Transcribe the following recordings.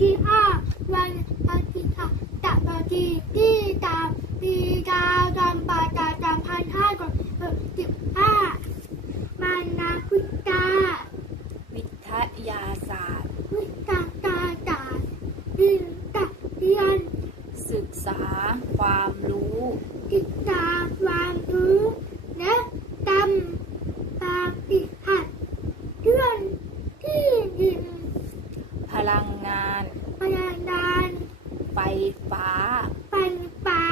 ที่ห้าวันอาทิตย์ค่ะตัดนาทีที่ตามปีดาวจำปาจาจำพันห้าก่อนเออสิบห้ามันนาคุตา วิทยาศาสตร์ วิตาตาตาดินตะเรียน ศึกษาความรู้ ติดตามวางรู้และตำปาฏิหัดเลื่อนที่ดิน พลังงาน พลังงาน ไฟฟ้า ปันป๋า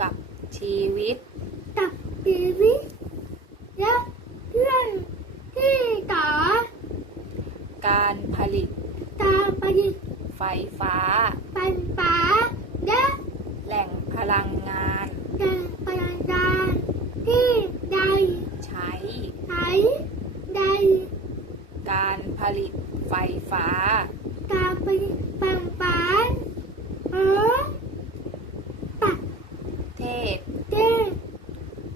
กับชีวิต ตับปีวิและเพื่อนที่ต่อ การผลิตตามประดิษฐ์ไฟฟ้าปันป๋าและแหล่งพลังงานแรงพลังงานที่ใดใช้ไหนใดการผลิตไฟฟ้า ตามประดิษฐ์ปันป๋าเออปัก เทศ เด้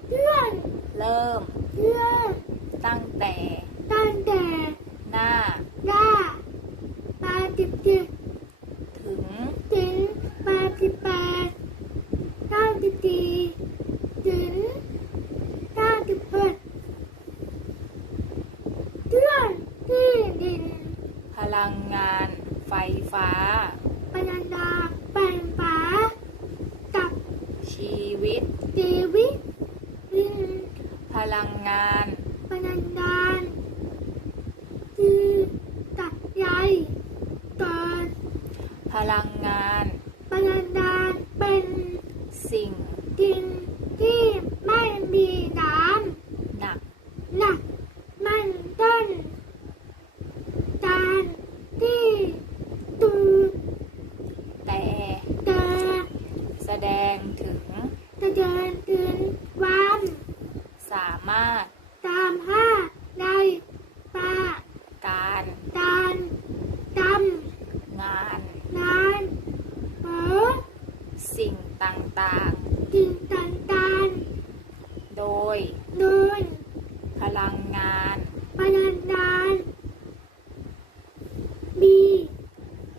เพื่อน เริ่ม เพื่อน ตั้งแต่ ตั้งแต่ หน้า หน้า ปาติบติบ ถึง ถึงปาติบแปดเก้าสิบสี่ถึงเก้าสิบหกเพื่อนที่ดิน พลังงานไฟฟ้า ปัญญาปันฟ้ากับ ชีวิต ชีวิตดิน พลังงาน ปัญญาคือตัดใยก่อน พลังงาน ปัญญาเป็น สิ่ง ดินที่ไม่มีน้ หนักำหนักมันต้นจานที่ตูด แต่ แต่ แสดง ถึง จะเดินถึงความสามารถตามห้าในปาการจานดงานำนานเออสิ่งต่างกินตันตันๆ โดยโดนพลังงานปัญญามี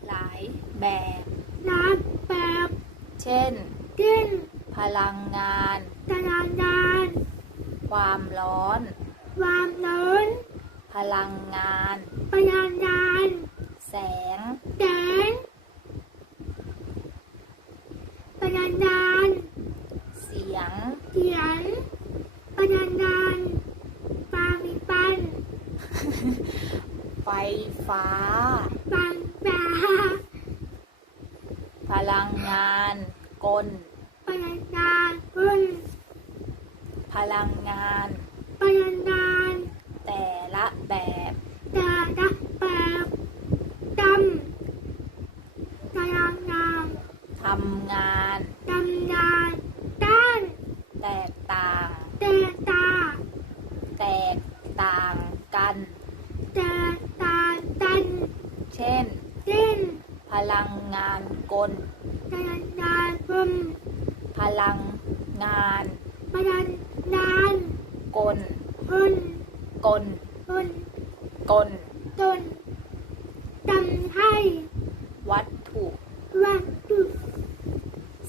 หลายแบบ น้ำแบบ เช่นเด่นพ ลังงานตารางงาน ความร้อน ความร้อน พลังงาน พลังงาน แสง แสง พลังงาน เสียง เสียง พลังงานปามีปัน ไฟฟ้า ปังปลาพลังงานกลพลั งงานคุณพลังงาน พลังงาน แต่ละแบบตาดักแบบดำพลังงานทำงานดำงานด้านแตกต่าง แต่ตาแตกต่างกัน แต่ตาตัน เช่นเด่นพลังงานกล พลังงานคุณ พลังงานพลังงานกลคุณกลคุณกลตนทำให้ วัตถุ วัตถุ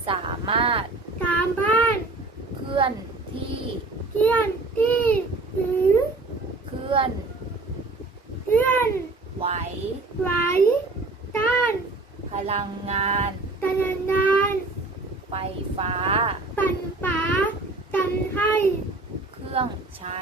สามารถตามบ้านเคลื่อนที่เคลื่อนที่หรือเคลื่อนเคลื่อนไหวไหวต้านพลังงาน พลังงาน ไฟฟ้า ปั่นป๋าทำให้ เค รื่องใช้